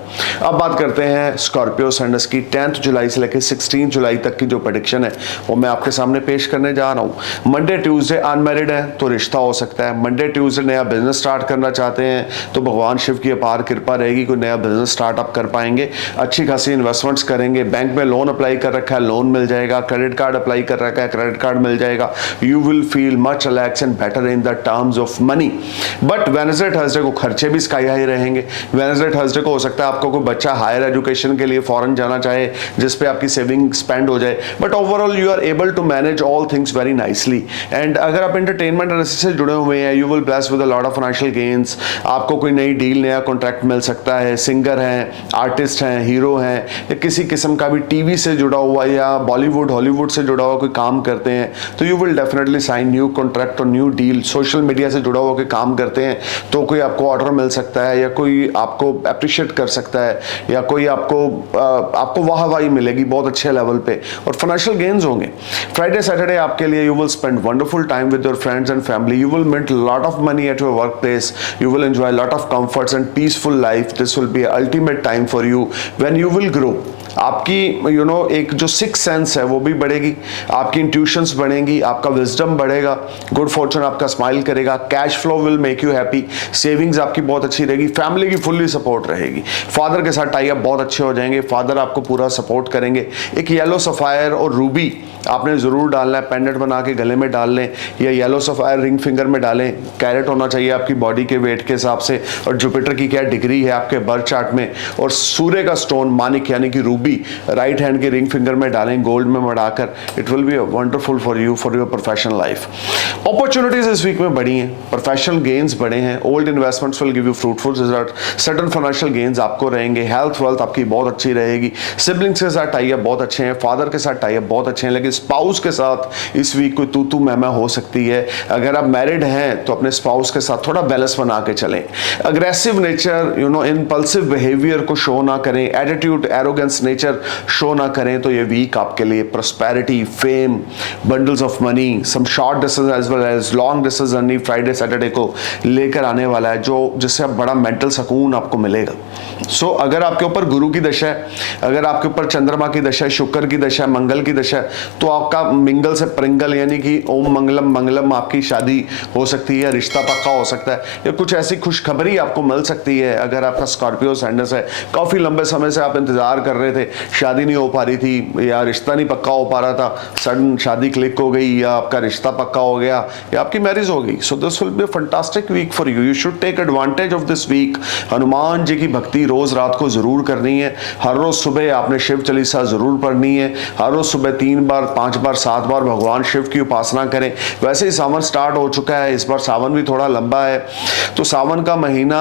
अब बात करते हैं स्कॉर्पियो सैंडस की 10 जुलाई से लेकर 16 जुलाई तक की जो प्रेडिक्शन है वो मैं आपके सामने पेश करने जा रहा हूं। मंडे ट्यूसडे अनमैरिड है तो रिश्ता हो सकता है। मंडे ट्यूसडे नया बिजनेस स्टार्ट करना चाहते हैं तो भगवान शिव की अपार कृपा रहेगी, कोई नया बिजनेस स्टार्टअप कर पाएंगे, अच्छी खासी इन्वेस्टमेंट्स करेंगे। बैंक में लोन अप्लाई कर रखा है, लोन मिल जाएगा, क्रेडिट कार्ड अप्लाई कर रखा है, क्रेडिट कार्ड मिल जाएगा। You will feel much relax and better in the terms of money. But Wednesday Thursday को खर्चे भी स्काई हाई रहेंगे। वेडनेसडे थर्सडे को हो सकता है आपको कोई बच्चा हायर एजुकेशन के लिए फॉरेन जाना चाहे जिस पे आपकी सेविंग स्पेंड हो जाए, but overall you are able to manage all things very nicely. And अगर आप एंटरटेनमेंट इंडस्ट्री से जुड़े हुए हैं, you will bless with a lot of financial gains. आपको कोई नई डील, नया कॉन्ट्रैक्ट मिल सकता है। सिंगर हैं, आर्टिस्ट हैं, हीरो हैं या किसी किस्म का भी टीवी से जुड़ा हुआ या बॉलीवुड हॉलीवुड से जुड़ा हुआ कोई काम करते हैं तो you will definitely sign new contract और न्यू डील। सोशल मीडिया से जुड़ा हुआ कोई काम करते हैं तो कोई आपको ऑर्डर मिल सकता है या कोई आपको अप्रिशिएट कर सकता है या कोई आपको वाहवाही मिलेगी बहुत अच्छे लेवल पे और फाइनेंशियल गेन्स होंगे। फ्राइडे सैटरडे आपके लिए you will spend wonderful time with your friends and family. You will make lot of money at your work place. You will enjoy lot of comforts and peaceful life. This will B ultimate time for you when you will grow. आपकी एक जो six sense है वो भी बढ़ेगी, आपकी intuitions बढ़ेंगी, आपका विजडम बढ़ेगा, गुड फॉर्चून आपका स्माइल करेगा, cash flow will make you happy, savings आपकी बहुत अच्छी रहेगी, फैमिली की फुल्ली सपोर्ट रहेगी, फादर के साथ टाई अप बहुत अच्छे हो जाएंगे, फादर आपको पूरा सपोर्ट करेंगे। एक येलो सफायर और रूबी आपने जरूर डालना है, पेंडेंट बना के गले में डाल लें या येलो सफायर रिंग फिंगर में डालें। कैरेट होना चाहिए आपकी बॉडी के वेट के हिसाब से, और जुपिटर की क्या डिग्री है आपके बर्थ चार्ट में, और सूर्य का स्टोन मानिक यानी कि रूबी राइट हैंड के रिंग फिंगर में डालें गोल्ड में मढ़ाकर। It will be wonderful for you for your professional life. Opportunities इस वीक में बढ़ी हैं, प्रोफेशनल गेन्स बढ़े हैं, old investments will give you fruitful result, sudden financial gains आपको रहेंगे, हेल्थ वेल्थ आपकी बहुत अच्छी रहेगी, सिबलिंग्स के साथ टाई अप बहुत अच्छे हैं, फादर के साथ टाई अप बहुत अच्छे हैं, लेकिन स्पाउस के साथ इस वीक कोई तू मैं हो सकती है। अगर आप मैरिड हैं तो अपने स्पाउस के साथ थोड़ा बैलेंस बना के चलें। अग्रेसिव नेचर इम्पल्सिव बिहेवियर को शो ना करें, एटीट्यूड एरोगेंस नेचर शो ना करें, तो ये वीक आपके लिए prosperity, fame, bundles of money, some short distance as well as long distance journey Friday Saturday को लेकर आने वाला है, जो जिससे अब बड़ा मेंटल सुकून आपको मिलेगा। सो अगर आपके ऊपर गुरु की दशा है, अगर आपके ऊपर चंद्रमा की दशा है, शुक्र की दशा है, मंगल की दशा है, तो आपका मिंगल से परिंगल यानी कि ओम मंगलम मंगलम आपकी शादी हो सकती है, रिश्ता पक्का हो सकता है, या कुछ ऐसी खुशखबरी आपको मिल सकती है। अगर आपका स्कॉर्पियो सैंडस है, काफी लंबे समय से आप इंतजार कर रहे थे, शादी नहीं हो पा रही थी या रिश्ता नहीं पक्का हो पा रहा था, सडन शादी क्लिक हो गई या आपका रिश्ता पक्का हो गया या आपकी मैरिज हो गई। So this will be a fantastic week for you. You should take advantage of this week. Hanuman ji की भक्ति रोज रात को जरूर करनी है, हर रोज सुबह आपने शिव चालीसा जरूर पढ़नी है, हर रोज सुबह 3 बार 5 बार 7 बार भगवान शिव की उपासना करें। वैसे ही सावन स्टार्ट हो चुका है, इस बार सावन भी थोड़ा लंबा है, तो सावन का महीना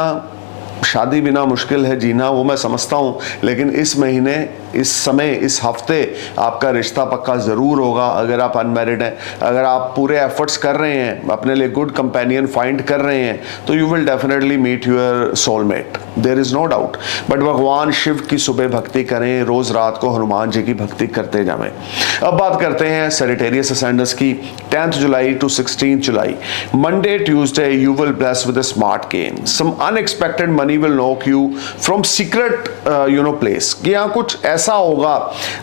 शादी बिना मुश्किल है जीना, वो मैं समझता हूँ, लेकिन इस महीने, इस समय, इस हफ्ते आपका रिश्ता पक्का ज़रूर होगा। अगर आप अनमैरिड हैं, अगर आप पूरे एफर्ट्स कर रहे हैं, अपने लिए गुड कंपेनियन फाइंड कर रहे हैं, तो you will definitely meet your soulmate, there is no doubt. But भगवान शिव की सुबह भक्ति करें, रोज़ रात को हनुमान जी की भक्ति करते जाएं। अब बात करते हैं सैजिटेरियस असेंडेंस की। 10th July to 16th July, Monday Tuesday you will bless with a smart gain, some unexpected money will knock you from secret place. कि यहाँ कुछ ऐसा होगा,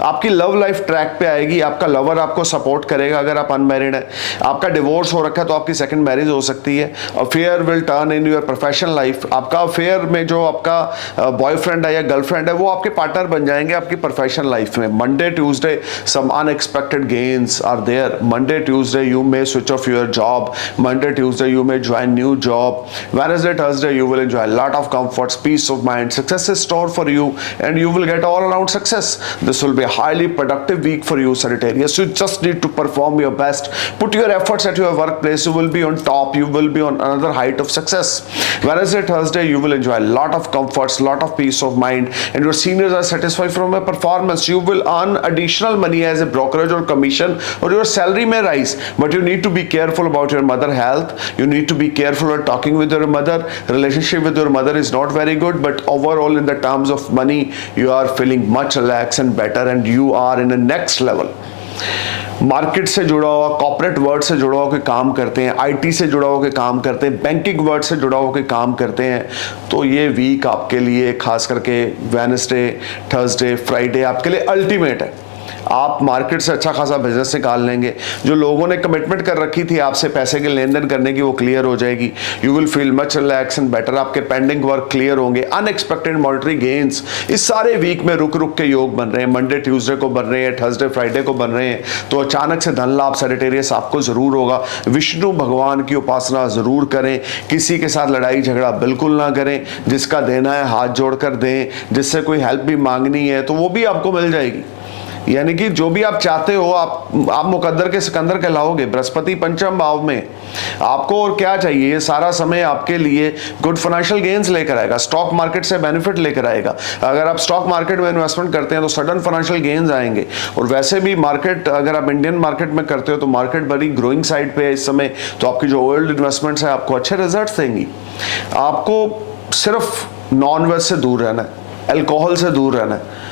आपकी लव लाइफ ट्रैक पे आएगी, आपका लवर आपको सपोर्ट करेगा। अगर आप अनमैरिड हैं, आपका डिवोर्स हो रखा है तो आपकी सेकंड मैरिज हो सकती है। Affair will turn in your professional life, आपका अफेयर में जो आपका बॉयफ्रेंड है या गर्लफ्रेंड है वो आपके पार्टनर बन जाएंगे आपकी प्रोफेशनल लाइफ में। Monday Tuesday some unexpected gains are there. Monday Tuesday you may switch off your job, Monday Tuesday you may join new job, Wednesday Thursday you will enjoy a lot of comforts, peace of mind, success is stored for you and you will get all around success. This will be a highly productive week for you Sagittarius. You just need to perform your best, put your efforts at your workplace, you will be on top, you will be on another height of success. Wednesday Thursday you will enjoy a lot of comforts, lot of peace of mind, and your seniors are satisfied from your performance. You will earn additional money as a brokerage or commission, or your salary may rise, but you need to be careful about your mother health. You need to be careful when talking with your mother. Relationship with your mother is not very good, but overall in the terms of money you are feeling much relaxed and better and you are in the next level. Market से जुड़ा हुआ, corporate world से जुड़ा हुआ कोई काम करते हैं, आईटी से जुड़ा हुआ कोई काम करते हैं, बैंकिंग वर्ल्ड से जुड़ा हुआ कोई काम करते हैं, तो ये वीक आपके लिए खास करके वेडनेसडे, थर्सडे, फ्राइडे आपके लिए अल्टीमेट है। आप मार्केट से अच्छा खासा बिजनेस निकाल लेंगे। जो लोगों ने कमिटमेंट कर रखी थी आपसे पैसे के लेन देन करने की, वो क्लियर हो जाएगी। You will feel much relax and better. आपके पेंडिंग वर्क क्लियर होंगे। अनएक्सपेक्टेड मॉनेटरी गेन्स इस सारे वीक में रुक रुक के योग बन रहे हैं। मंडे ट्यूसडे को बन रहे हैं, थर्सडे फ्राइडे को बन रहे हैं, तो अचानक से धन लाभ सैजिटेरियस आपको जरूर होगा। विष्णु भगवान की उपासना जरूर करें। किसी के साथ लड़ाई झगड़ा बिल्कुल ना करें। जिसका देना है हाथ जोड़कर दें। जिससे कोई हेल्प भी मांगनी है तो वो भी आपको मिल जाएगी। यानी कि जो भी आप चाहते हो, आप मुकद्दर के सिकंदर कहलाओगे। बृहस्पति पंचम भाव में आपको और क्या चाहिए? ये सारा समय आपके लिए गुड फाइनेंशियल गेन्स लेकर आएगा, स्टॉक मार्केट से बेनिफिट लेकर आएगा। अगर आप स्टॉक मार्केट में इन्वेस्टमेंट करते हैं तो सडन फाइनेंशियल गेन्स आएंगे। और वैसे भी मार्केट, अगर आप इंडियन मार्केट में करते हो तो मार्केट बड़ी ग्रोइंग साइड पे है इस समय, तो आपकी जो ओल्ड इन्वेस्टमेंट्स है आपको अच्छे रिजल्ट देंगी। आपको सिर्फ नॉन वेज से दूर रहना है, अल्कोहल से दूर रहना है,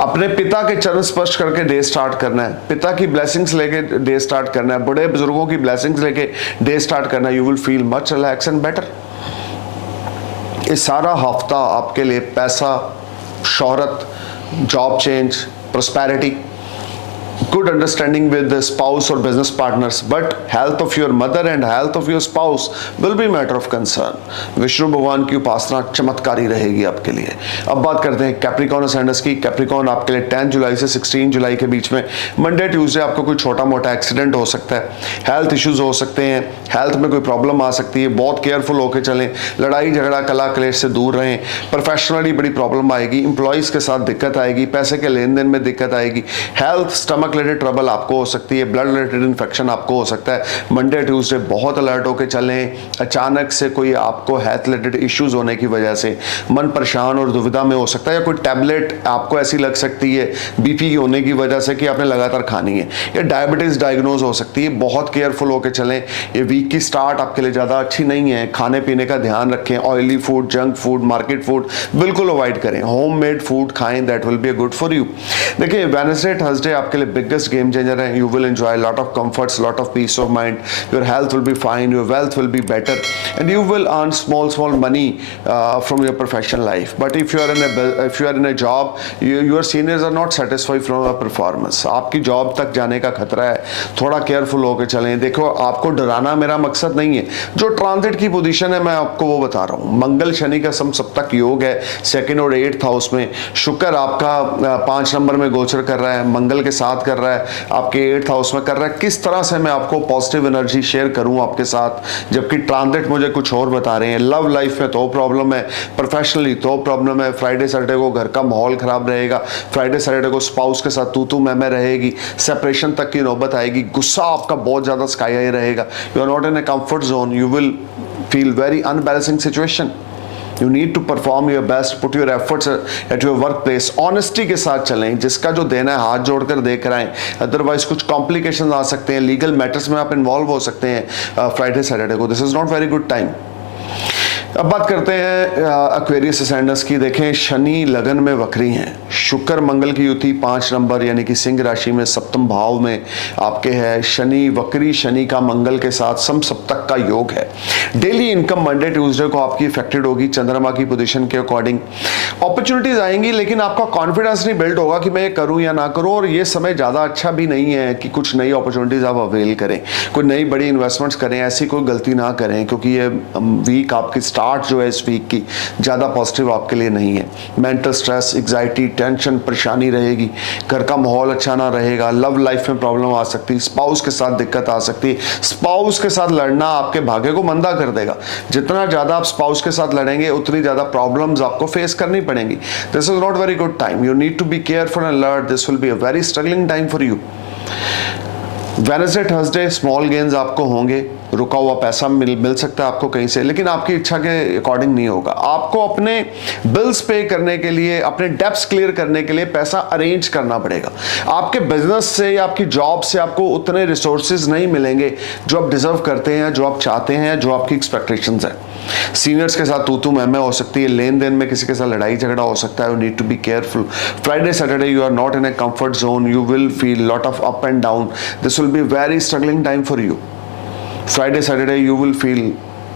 अपने पिता के चरण स्पर्श करके डे स्टार्ट करना है, पिता की ब्लेसिंग्स लेके डे स्टार्ट करना है, बड़े बुजुर्गों की ब्लेसिंग्स लेके डे स्टार्ट करना है। You will feel much relax and better. ये सारा हफ्ता आपके लिए पैसा, शोहरत, job change, prosperity, good understanding with the spouse or business partners, but health of your mother and health of your spouse will be matter of concern. Vishnu भगवान की उपासना चमत्कारी रहेगी आपके लिए। अब बात करते हैं कैप्रिकॉर्न असेंडेंस की। कैप्रिकॉर्न आपके लिए 10 जुलाई से 16 जुलाई के बीच में मंडे ट्यूसडे आपको कोई छोटा मोटा एक्सीडेंट हो सकता है, हेल्थ इश्यूज हो सकते हैं, हेल्थ में कोई प्रॉब्लम आ सकती है, बहुत केयरफुल होकर चलें, लड़ाई झगड़ा कला क्लेश से दूर रहें, प्रोफेशनली बड़ी प्रॉब्लम आएगी, इंप्लॉइज के साथ दिक्कत आएगी, पैसे के लेन देन में दिक्कत आएगी, हेल्थ स्टमक रिलेटेड ट्रबल आपको हो सकती है, ब्लड रिलेटेड इन्फेक्शन आपको हो सकता है। मंडे ट्यूसडे बहुत अलर्ट होकर चलें। अचानक से कोई आपको हेल्थ रिलेटेड इश्यूज होने की वजह से मन परेशान और दुविधा में हो सकता है, या कोई टैबलेट आपको ऐसी लग सकती है बीपी होने की वजह से कि आपने लगातार खानी है, या डायबिटीज डायग्नोज हो सकती है। बहुत केयरफुल होकर चलें। ये वीक की स्टार्ट आपके लिए ज़्यादा अच्छी नहीं है। खाने पीने का ध्यान रखें, oily food, junk food, market food बिल्कुल अवॉइड करें, होम मेड फूड खाएं, that will be good for you. देखिए वेडनेसडे थर्सडे आपके लिए बिगेस्ट गेम चेंजर है। You will enjoy lot of comforts, lot of peace of mind, your health will be fine, your wealth will be better and you will earn small money from your professional life. But if you are in a job, your seniors are not satisfied from your performance. आपकी job तक जाने का खतरा है, थोड़ा careful होकर चलें। देखो आपको डराना मेरा मकसद नहीं है, जो ट्रांजिट की पोजीशन है मैं आपको वो बता रहा हूँ। मंगल शनि का सप्तक योग है 2nd और 8th हाउस में। शुक्र आपका 5 नंबर में गोचर कर रहा है, मंगल के साथ कर रहा है, आपके 8th हाउस में कर रहा है। किस तरह से मैं आपको पॉजिटिव एनर्जी शेयर करूं आपके साथ, जबकि ट्रांजिट मुझे कुछ और बता रहे हैं। लव लाइफ में तो प्रॉब्लम है, प्रोफेशनली तो प्रॉब्लम है। फ्राइडे सैटरडे को घर का माहौल खराब रहेगा, फ्राइडे सैटरडे को स्पाउस के साथ तू मैं रहेगी, सेपरेशन तक की नौबत आएगी, गुस्सा आपका बहुत ज्यादा स्काई हाई रहेगा, you are not in a comfort zone, you will feel very unbalancing situation. You need to perform your best, put your efforts at your workplace. Honesty के साथ चलें, जिसका जो देना है हाथ जोड़कर दे कर आएं, अदरवाइज कुछ कॉम्प्लिकेशन आ सकते हैं, लीगल मैटर्स में आप इन्वॉल्व हो सकते हैं फ्राइडे सैटरडे को। This is not very good time. अब बात करते हैं एक्वेरियस असेंडेंस की। देखें शनि लगन में वक्री हैं, शुक्र मंगल की युति 5 नंबर यानी कि सिंह राशि में 7वें भाव में आपके है। शनि वक्री, शनि का मंगल के साथ समसप्तक का योग है। डेली इनकम मंडे ट्यूसडे को आपकी इफेक्टेड होगी चंद्रमा की पोजीशन के अकॉर्डिंग। अपॉर्चुनिटीज आएंगी, लेकिन आपका कॉन्फिडेंस नहीं बिल्ड होगा कि मैं ये करूं या ना करूं, और ये समय ज़्यादा अच्छा भी नहीं है कि कुछ नई अपॉर्चुनिटीज आप अवेल करें, कोई नई बड़ी इन्वेस्टमेंट्स करें, ऐसी कोई गलती ना करें, क्योंकि ये वीक आपकी स्टार्ट जो है इस वीक की ज़्यादा पॉजिटिव आपके लिए नहीं है। मेंटल स्ट्रेस, एग्जाइटी, टेंशन, परेशानी रहेगी, घर का माहौल अच्छा ना रहेगा, लव लाइफ में प्रॉब्लम आ सकती है, स्पाउस के साथ दिक्कत आ सकती है। स्पाउस के साथ लड़ना आपके भाग्य को मंदा कर देगा। जितना ज़्यादा आप स्पाउस के साथ लड़ेंगे उतनी ज़्यादा प्रॉब्लम्स आपको फेस करनी पड़ेंगी। This is not very good time, you need to be careful and alert, this will be a very struggling time for you. Wednesday Thursday small gains आपको होंगे, रुका हुआ पैसा मिल सकता है आपको कहीं से, लेकिन आपकी इच्छा के अकॉर्डिंग नहीं होगा। आपको अपने बिल्स पे करने के लिए, अपने डेब्ट्स क्लियर करने के लिए पैसा अरेंज करना पड़ेगा। आपके बिजनेस से या आपकी जॉब से आपको उतने रिसोर्सेज नहीं मिलेंगे जो आप डिजर्व करते हैं, जो आप चाहते हैं, जो आपकी एक्सपेक्टेशंस है। सीनियर्स के साथ तू मैं हो सकती है, लेन देन में किसी के साथ लड़ाई झगड़ा हो सकता है, you need to be careful. Friday Saturday you are not in a comfort zone, you will feel lot of up and down, this will be very struggling time for you. Friday, Saturday, you will feel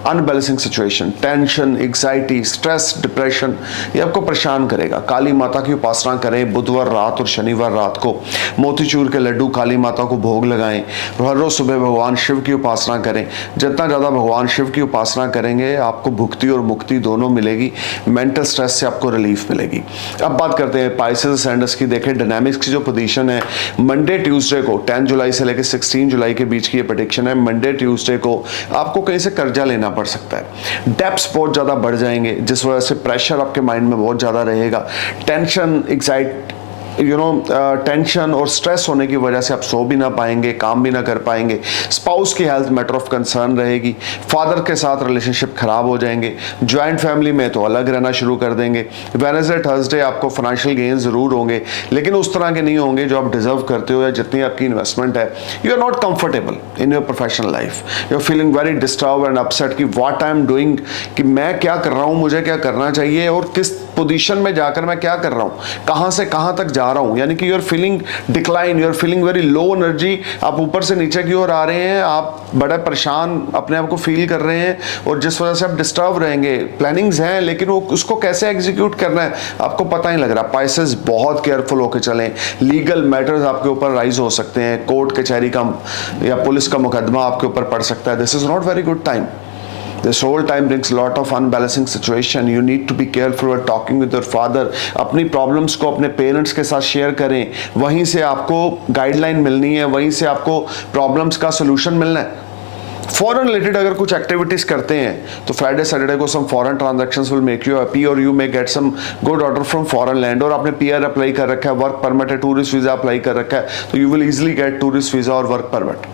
unbalancing situation, tension, anxiety, stress, depression, ये आपको परेशान करेगा। काली माता की उपासना करें, बुधवार रात और शनिवार रात को मोतीचूर के लड्डू काली माता को भोग लगाएं। हर रोज सुबह भगवान शिव की उपासना करें। जितना ज़्यादा भगवान शिव की उपासना करेंगे आपको भुक्ति और मुक्ति दोनों मिलेगी, मेंटल स्ट्रेस से आपको रिलीफ मिलेगी। अब बात करते हैं पाइसेस असेंडेंस की। देखें डायनामिक्स की जो पोजीशन है, मंडे ट्यूसडे को 10 जुलाई से लेकर 16 जुलाई के बीच की ये प्रेडिक्शन है। मंडे ट्यूसडे को आपको कहीं से कर्जा लेना पड़ सकता है, डेप्स बहुत ज्यादा बढ़ जाएंगे, जिस वजह से प्रेशर आपके माइंड में बहुत ज्यादा रहेगा। टेंशन, एग्जाइटी, टेंशन और स्ट्रेस होने की वजह से आप सो भी ना पाएंगे, काम भी ना कर पाएंगे। स्पाउस की हेल्थ मैटर ऑफ कंसर्न रहेगी। फादर के साथ रिलेशनशिप खराब हो जाएंगे। ज्वाइंट फैमिली में तो अलग रहना शुरू कर देंगे। वेडनेसडे थर्सडे आपको फाइनेंशियल गेन जरूर होंगे, लेकिन उस तरह के नहीं होंगे जो आप डिजर्व करते हो या जितनी आपकी इन्वेस्टमेंट है। You are not comfortable in your professional life, you are feeling very disturb and upset कि व्हाट आई एम डूइंग, कि मैं क्या कर रहा हूँ, मुझे क्या करना चाहिए और किस पोजीशन में जाकर मैं क्या कर रहा हूँ, कहाँ से कहाँ तक जा जा रहा हूँ, यानी कि you are feeling decline, you are feeling very low energy, आप ऊपर से नीचे की ओर आ रहे हैं, आप बड़ा परेशान अपने आप को फील कर रहे हैं और जिस वजह से आप डिस्टर्ब रहेंगे। प्लानिंग्स हैं लेकिन वो उसको कैसे एग्जीक्यूट करना है आपको पता नहीं लग रहा। पाइसेस बहुत केयरफुल होकर चलें, लीगल मैटर्स आपके ऊपर राइज हो सकते हैं, कोर्ट कचहरी का या पुलिस का मुकदमा आपके ऊपर पड़ सकता है। This is not very good time. This whole time brings lot of unbalancing situation. You need to be careful while talking with your father. अपनी प्रॉब्लम्स को अपने पेरेंट्स के साथ शेयर करें, वहीं से आपको गाइडलाइन मिलनी है, वहीं से आपको प्रॉब्लम्स का सोल्यूशन मिलना है। फॉरेन रिलेटेड अगर कुछ एक्टिविटीज करते हैं तो फ्राइडे सैटरडे को some foreign transactions will make you happy और you may get some good order from foreign land. और आपने पीआर अप्लाई कर रखा है, वर्क परमिट है, टूरिस्ट वीजा अप्लाई कर रखा है, तो you will easily get tourist visa और work permit.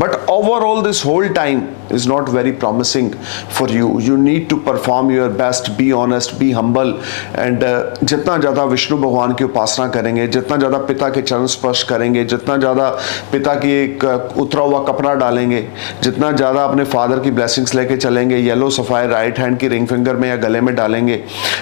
But overall this whole time is not very promising for you. You need to perform your best, be honest, be humble and जितना ज़्यादा विष्णु भगवान की उपासना करेंगे, जितना ज़्यादा पिता के चरण स्पर्श करेंगे, जितना ज़्यादा पिता की एक उतरा हुआ कपड़ा डालेंगे, जितना ज़्यादा अपने फादर की ब्लेसिंग्स लेके चलेंगे, येलो सफ़ायर राइट हैंड की रिंग फिंगर में या गले में डालेंगे,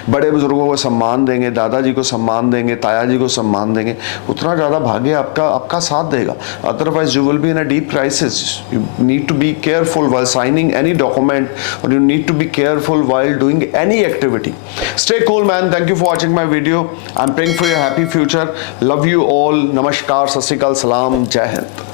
बड़े बुजुर्गों को सम्मान देंगे, दादाजी को सम्मान देंगे, ताया जी को सम्मान देंगे, उतना ज़्यादा भाग्य आपका साथ देगा। Otherwise you will be in a deep crisis. You need to be careful while signing any document or you need to be careful while doing any activity. Stay cool man. Thank you for watching my video. I'm praying for your happy future. Love you all. Namaskar, Sat Sri Akal, Salam, Jai Hind.